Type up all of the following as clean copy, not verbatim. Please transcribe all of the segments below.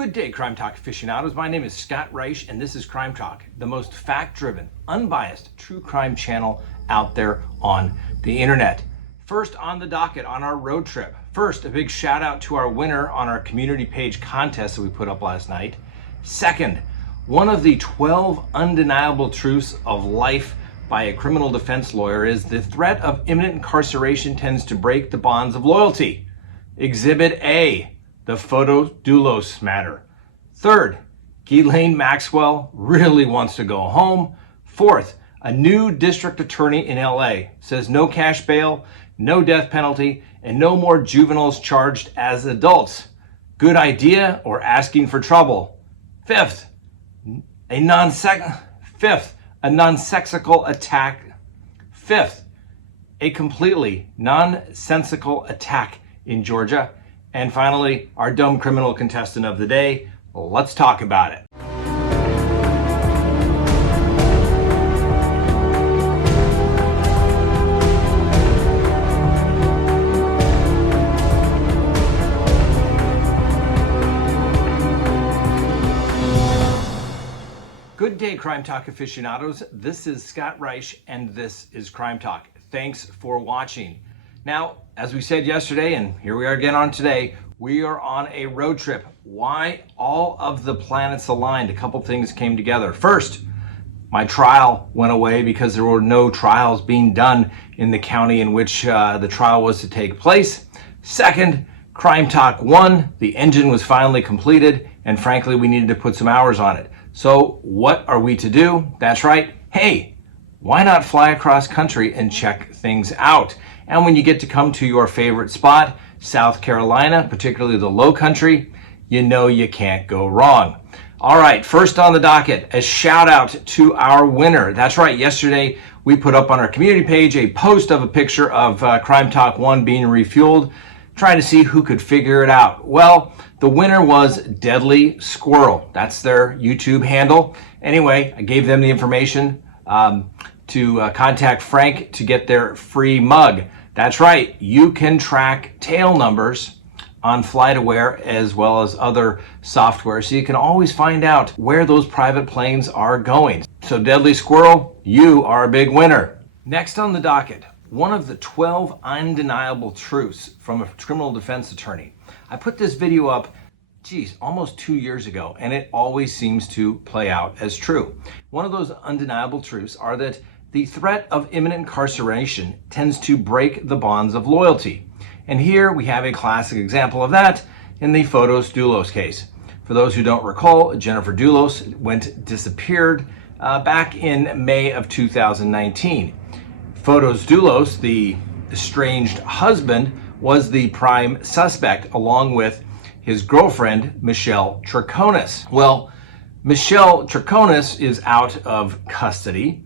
Good day, Crime Talk aficionados. My name is Scott Reisch, and this is Crime Talk, the most fact-driven, unbiased true crime channel out there on the internet. First on the docket on our road trip. First, a big shout out to our winner on our community page contest that we put up last night. Second, one of the 12 undeniable truths of life by a criminal defense lawyer is the threat of imminent incarceration tends to break the bonds of loyalty. Exhibit A, the photo Dulos matter. Third, Elaine Maxwell really wants to go home. Fourth, a new district attorney in LA says no cash bail, no death penalty, and no more juveniles charged as adults. Good idea or asking for trouble? Fifth, a nonsensical attack. Fifth, a completely nonsensical attack in Georgia. And finally, our dumb criminal contestant of the day. Let's talk about it. Good day, Crime Talk aficionados. This is Scott Reisch, and this is Crime Talk. Thanks for watching. Now, as we said yesterday, and here we are again on today, we are on a road trip. Why? All of the planets aligned. A couple things came together. First, my trial went away because there were no trials being done in the county in which the trial was to take place. Second, Crime Talk won. The engine was finally completed, and frankly, we needed to put some hours on it. So what are we to do? That's right. Hey, why not fly across country and check things out? And when you get to come to your favorite spot, South Carolina, particularly the Low Country, you know you can't go wrong. All right, first on the docket, a shout out to our winner. That's right, yesterday we put up on our community page a post of a picture of Crime Talk 1 being refueled, trying to see who could figure it out. Well, the winner was Deadly Squirrel. That's their YouTube handle. Anyway, I gave them the information to contact Frank to get their free mug. That's right, you can track tail numbers on FlightAware as well as other software, so you can always find out where those private planes are going. So Deadly Squirrel, you are a big winner. Next on the docket, one of the 12 undeniable truths from a criminal defense attorney. I put this video up, almost 2 years ago, and it always seems to play out as true. One of those undeniable truths are that the threat of imminent incarceration tends to break the bonds of loyalty. And here we have a classic example of that in the Photos Dulos case. For those who don't recall, Jennifer Dulos disappeared back in May of 2019. Photos Dulos, the estranged husband, was the prime suspect along with his girlfriend, Michelle Troconis. Well, Michelle Troconis is out of custody,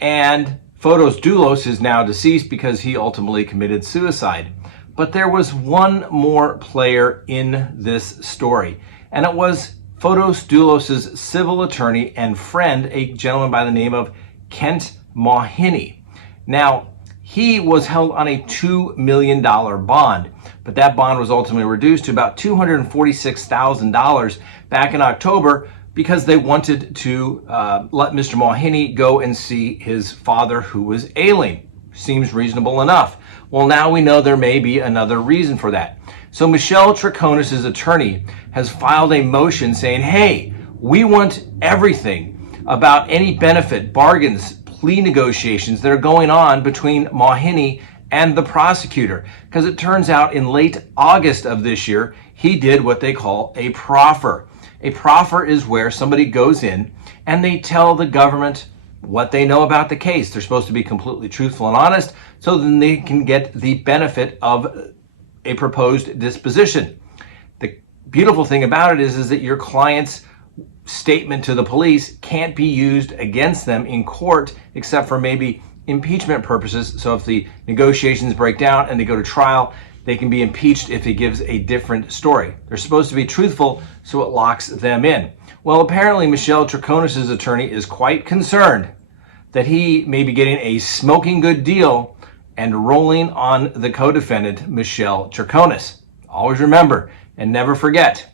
and Photos Dulos is now deceased because he ultimately committed suicide. But there was one more player in this story, and it was Photos Dulos' civil attorney and friend, a gentleman by the name of Kent Mahoney. Now, he was held on a $2 million bond, but that bond was ultimately reduced to about $246,000 back in October because they wanted to let Mr. Mahoney go and see his father who was ailing. Seems reasonable enough. Well, now we know there may be another reason for that. So Michelle Troconis' attorney has filed a motion saying, hey, we want everything about any benefit, bargains, plea negotiations that are going on between Mahoney and the prosecutor. Because it turns out in late August of this year, he did what they call a proffer. A proffer is where somebody goes in and they tell the government what they know about the case. They're supposed to be completely truthful and honest, so then they can get the benefit of a proposed disposition. The beautiful thing about it is that your client's statement to the police can't be used against them in court except for maybe impeachment purposes. So if the negotiations break down and they go to trial, they can be impeached if he gives a different story. They're supposed to be truthful, so it locks them in. Well, apparently Michelle Troconis' attorney is quite concerned that he may be getting a smoking good deal and rolling on the co-defendant, Michelle Troconis. Always remember and never forget,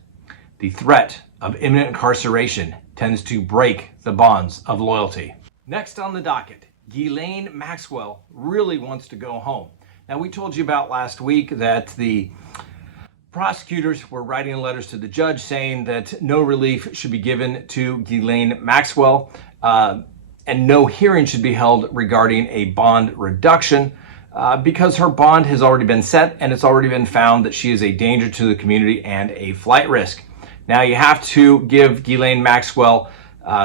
The threat of imminent incarceration tends to break the bonds of loyalty. Next on the docket, Elaine Maxwell really wants to go home. Now, we told you about last week that the prosecutors were writing letters to the judge saying that no relief should be given to Elaine Maxwell and no hearing should be held regarding a bond reduction because her bond has already been set and it's already been found that she is a danger to the community and a flight risk. Now, you have to give Elaine Maxwell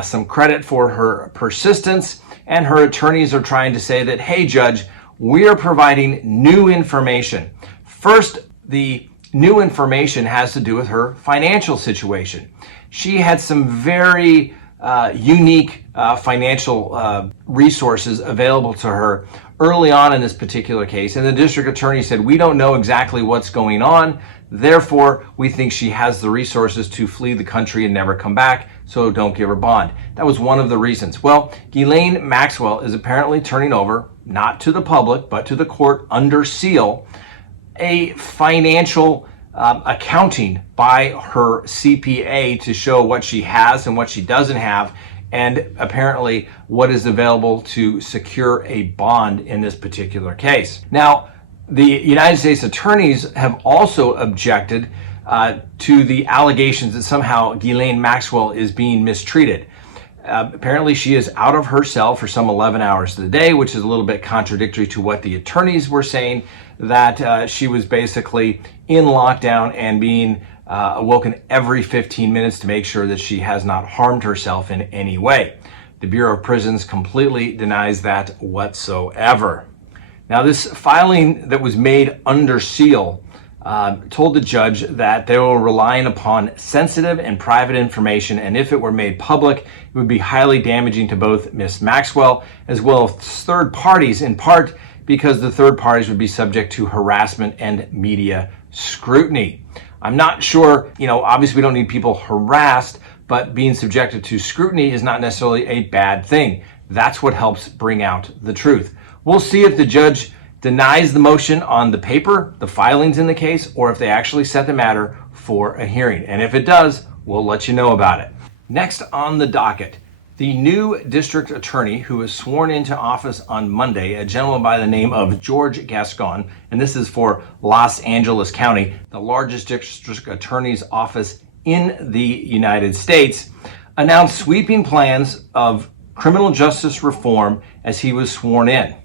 some credit for her persistence, and her attorneys are trying to say that, hey, judge, we are providing new information. First, the new information has to do with her financial situation. She had some very unique financial resources available to her early on in this particular case, and the district attorney said, we don't know exactly what's going on, therefore we think she has the resources to flee the country and never come back, so don't give her bond. That was one of the reasons. Well, Elaine Maxwell is apparently turning over, not to the public, but to the court under seal, a financial accounting by her CPA to show what she has and what she doesn't have, and apparently what is available to secure a bond in this particular case. Now, the United States attorneys have also objected to the allegations that somehow Elaine Maxwell is being mistreated. Apparently she is out of her cell for some 11 hours a day, which is a little bit contradictory to what the attorneys were saying, that she was basically in lockdown and being awoken every 15 minutes to make sure that she has not harmed herself in any way. The Bureau of Prisons completely denies that whatsoever. Now, this filing that was made under seal told the judge that they were relying upon sensitive and private information, and if it were made public, it would be highly damaging to both Ms. Maxwell as well as third parties, in part because the third parties would be subject to harassment and media scrutiny. I'm not sure, obviously we don't need people harassed, but being subjected to scrutiny is not necessarily a bad thing. That's what helps bring out the truth. We'll see if the judge denies the motion on the paper, the filings in the case, or if they actually set the matter for a hearing. And if it does, we'll let you know about it. Next on the docket, the new district attorney who was sworn into office on Monday, a gentleman by the name of George Gascon, and this is for Los Angeles County, the largest district attorney's office in the United States, announced sweeping plans of criminal justice reform as he was sworn in.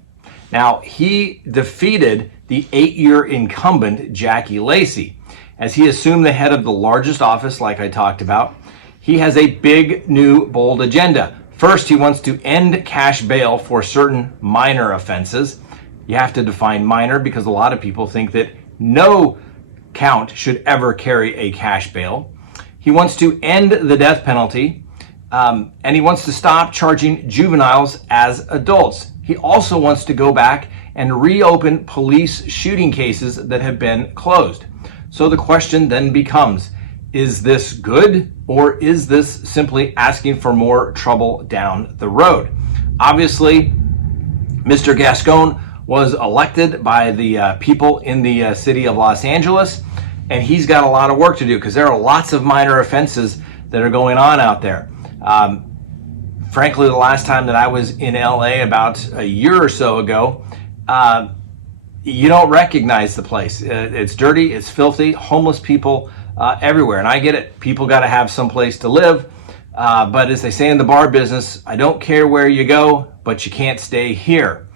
Now, he defeated the 8-year incumbent, Jackie Lacey. As he assumed the head of the largest office, like I talked about, he has a big, new, bold agenda. First, he wants to end cash bail for certain minor offenses. You have to define minor because a lot of people think that no count should ever carry a cash bail. He wants to end the death penalty, and he wants to stop charging juveniles as adults. He also wants to go back and reopen police shooting cases that have been closed. So the question then becomes, is this good, or is this simply asking for more trouble down the road? Obviously, Mr. Gascon was elected by the people in the city of Los Angeles, and he's got a lot of work to do because there are lots of minor offenses that are going on out there. Frankly, the last time that I was in LA about a year or so ago, you don't recognize the place. It's dirty, it's filthy, homeless people everywhere. And I get it, people got to have some place to live. But as they say in the bar business, I don't care where you go, but you can't stay here.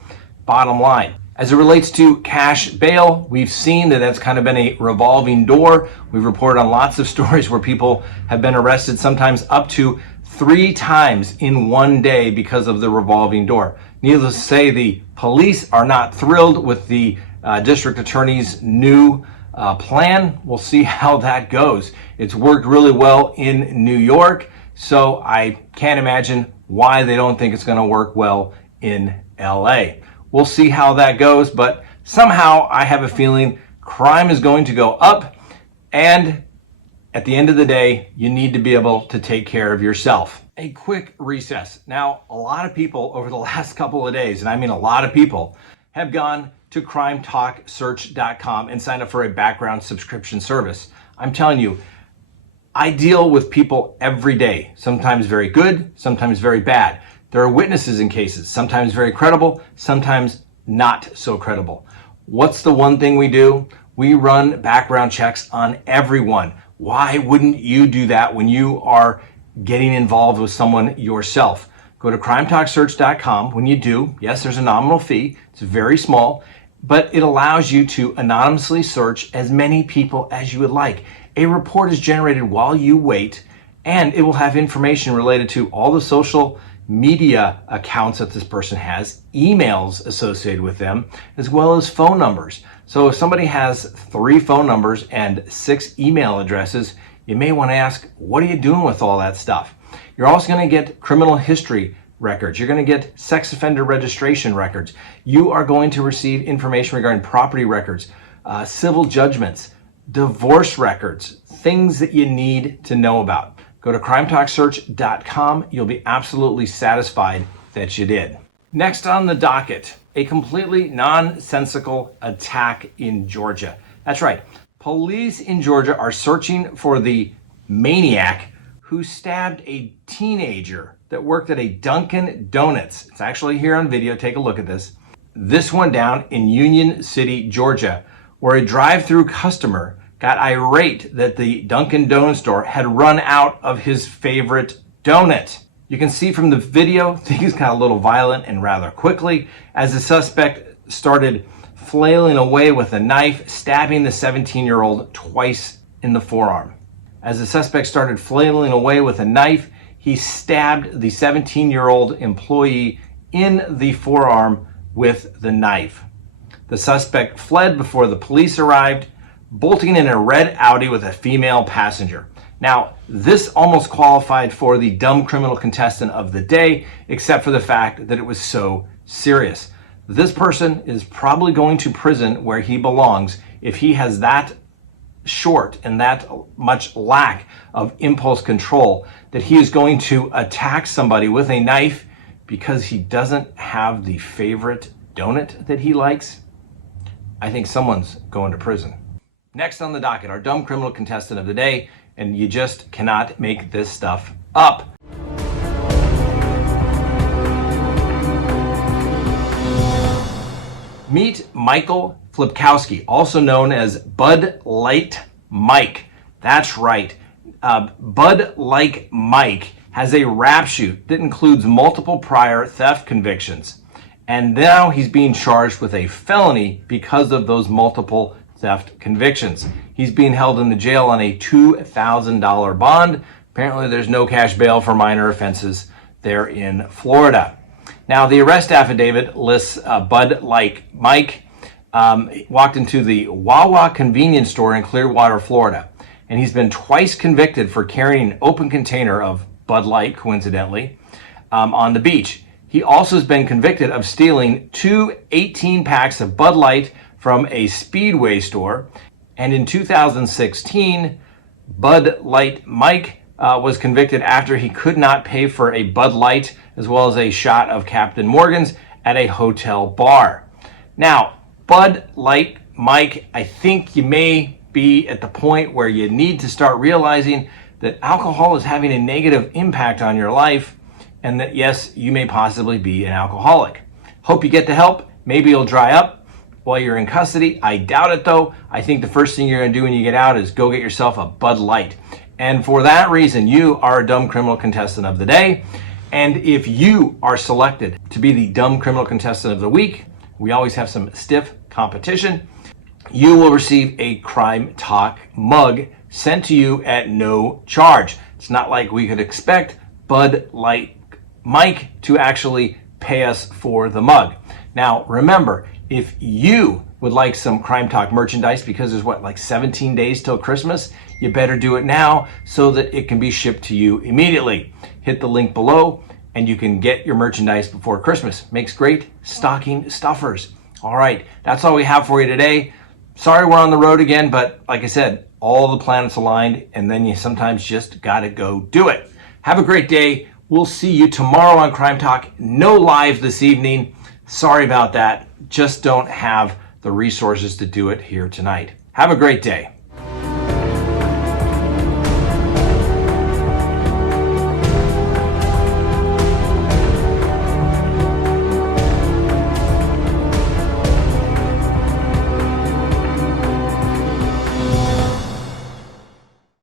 Bottom line. As it relates to cash bail, we've seen that that's kind of been a revolving door. We've reported on lots of stories where people have been arrested sometimes up to 3 times in one day because of the revolving door. Needless to say, the police are not thrilled with the district attorney's new plan. We'll see how that goes. It's worked really well in New York, so I can't imagine why they don't think it's going to work well in LA. We'll see how that goes, but somehow I have a feeling crime is going to go up, and at the end of the day, you need to be able to take care of yourself. A quick recess. Now, a lot of people over the last couple of days, and I mean a lot of people, have gone to CrimeTalkSearch.com and signed up for a background subscription service. I'm telling you, I deal with people every day, sometimes very good, sometimes very bad. There are witnesses in cases, sometimes very credible, sometimes not so credible. What's the one thing we do? We run background checks on everyone. Why wouldn't you do that when you are getting involved with someone yourself? Go to CrimeTalkSearch.com. When you do, yes, there's a nominal fee. It's very small, but it allows you to anonymously search as many people as you would like. A report is generated while you wait, and it will have information related to all the social media accounts that this person has, emails associated with them, as well as phone numbers. So if somebody has 3 phone numbers and 6 email addresses, you may want to ask, what are you doing with all that stuff? You're also going to get criminal history records. You're going to get sex offender registration records. You are going to receive information regarding property records, civil judgments, divorce records, things that you need to know about. Go to CrimeTalkSearch.com. You'll be absolutely satisfied that you did. Next on the docket, a completely nonsensical attack in Georgia. That's right. Police in Georgia are searching for the maniac who stabbed a teenager that worked at a Dunkin Donuts. It's actually here on video. Take a look at this. This went down in Union City, Georgia, where a drive-through customer got irate that the Dunkin Donut store had run out of his favorite donut. You can see from the video, things got a little violent and rather quickly as the suspect started flailing away with a knife, stabbing the 17-year-old twice in the forearm. As the suspect started flailing away with a knife, he stabbed the 17-year-old employee in the forearm with the knife. The suspect fled before the police arrived, bolting in a red Audi with a female passenger. Now, this almost qualified for the dumb criminal contestant of the day, except for the fact that it was so serious. This person is probably going to prison where he belongs if he has that short and that much lack of impulse control that he is going to attack somebody with a knife because he doesn't have the favorite donut that he likes. I think someone's going to prison. Next on the docket, our dumb criminal contestant of the day, and you just cannot make this stuff up. Meet Michael Flipkowski, also known as Bud Light Mike. That's right. Bud Light Mike has a rap sheet that includes multiple prior theft convictions. And now he's being charged with a felony because of those multiple theft convictions. He's being held in the jail on a $2,000 bond. Apparently there's no cash bail for minor offenses there in Florida. Now the arrest affidavit lists Bud Light Mike walked into the Wawa convenience store in Clearwater, Florida, and he's been twice convicted for carrying an open container of Bud Light, coincidentally, on the beach. He also has been convicted of stealing 2 18-packs of Bud Light from a Speedway store. And in 2016, Bud Light Mike was convicted after he could not pay for a Bud Light as well as a shot of Captain Morgan's at a hotel bar. Now, Bud Light Mike, I think you may be at the point where you need to start realizing that alcohol is having a negative impact on your life and that, yes, you may possibly be an alcoholic. Hope you get the help. Maybe you'll dry up while you're in custody. I doubt it, though. I think the first thing you're going to do when you get out is go get yourself a Bud Light. And for that reason, you are a dumb criminal contestant of the day. And if you are selected to be the dumb criminal contestant of the week, we always have some stiff competition. You will receive a Crime Talk mug sent to you at no charge. It's not like we could expect Bud Light Mike to actually pay us for the mug. Now, remember, if you would like some Crime Talk merchandise, because there's like 17 days till Christmas, you better do it now so that it can be shipped to you immediately. Hit the link below and you can get your merchandise before Christmas. Makes great stocking stuffers. All right, that's all we have for you today. Sorry we're on the road again, but like I said, all the planets aligned, and then you sometimes just gotta go do it. Have a great day. We'll see you tomorrow on Crime Talk. No live this evening. Sorry about that. Just don't have the resources to do it here tonight. Have a great day.